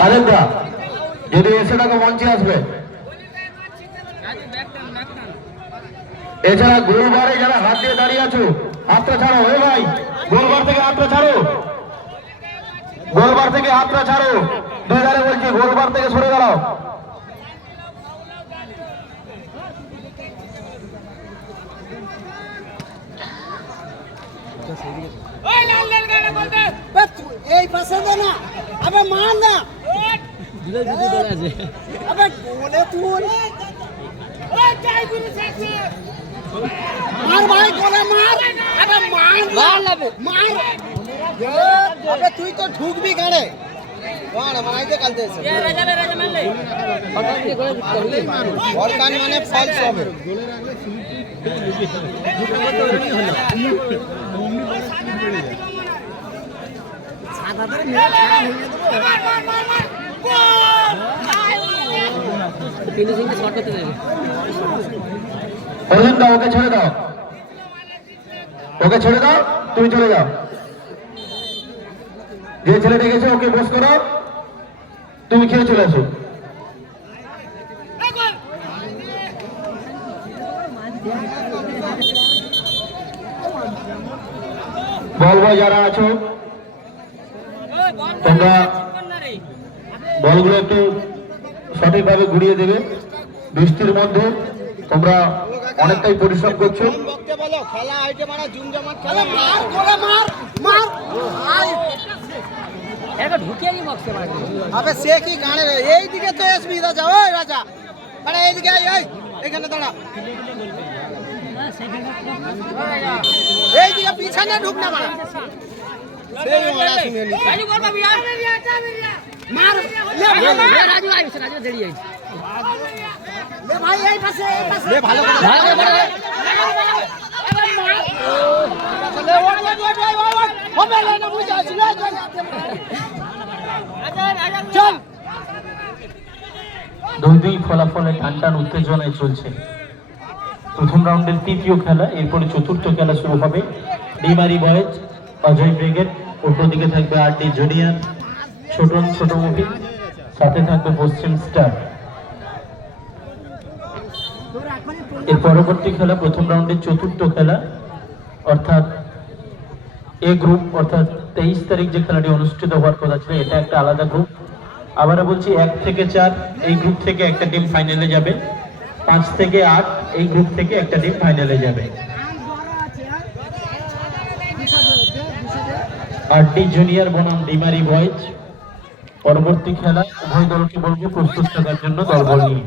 কালেন্দা যদি এসে থাকো মঞ্চে আসবে। এছাড়া গোলবারে যারা হাত দিয়ে দাঁড়িয়ে আছো হাতটা ছাড়ো। এ ভাই গোলবার থেকে হাতটা ছাড়ো, গোলবার থেকে হাতটা ছাড়ো। দুই ধারে বলছি গোলবার থেকে সরে দাঁড়াও। এই পাশে দে না, আবে মার না, আবে গোলে তুল মার ভাই, গোলে মার, আবে মার মার, আবে তুই তো ঢুকবি গাড়ে মারাইতে কালতে এসে ওরকান মানে ফলস হবে। ওকে ছেড়ে দাও, ওকে ছেড়ে দাও, তুমি চলে যাও। যে ছেলেটা গেছে ওকে বস করো, তুমি খেয়ে চলে আসো। বল বয় যারা আছো তোমরা বলগুলো একটু সঠিকভাবে ঘুরিয়ে দেবে। বৃষ্টির মধ্যে তোমরা অনেকটাই পরিশ্রম করছো। সে কি গানে এইদিকে তো এসবি রাজা, ওই রাজা মানে এইদিকে এইখানে দাঁড়া, এইদিকে পিছনে ঢুক না মারা ভাই এই পাশে ভালো দুই ফলাফলে টানটান উত্তেজনায় চলছে। প্রথম রাউন্ডের তৃতীয় খেলা, এরপরে চতুর্থ খেলা শুরু হবে। ডিমারি বয়েজ অজয় ব্রিগেড, উল্টো দিকে থাকবে আরডি জুনিয়র ছোট মুভি, সাথে থাকবে পশ্চিম স্টার। এর পরবর্তী খেলা প্রথম রাউন্ডের চতুর্থ খেলা, অর্থাৎ এ গ্রুপ, অর্থাৎ 23 তারিখ যে খেলাটি অনুষ্ঠিত হওয়ার কথা ছিল এটা একটা আলাদা গ্রুপ। আবারও বলছি 1 থেকে 4 এই গ্রুপ থেকে একটা টিম ফাইনালে যাবে, 5 থেকে 8 এই গ্রুপ থেকে একটা টিম ফাইনালে যাবে। আরডি জুনিয়র বনাম ডিমারি বয়েজ। পরবর্তী খেলা উভয় দলকে বলবো প্রস্তুত থাকার জন্য দলবল নিয়ে।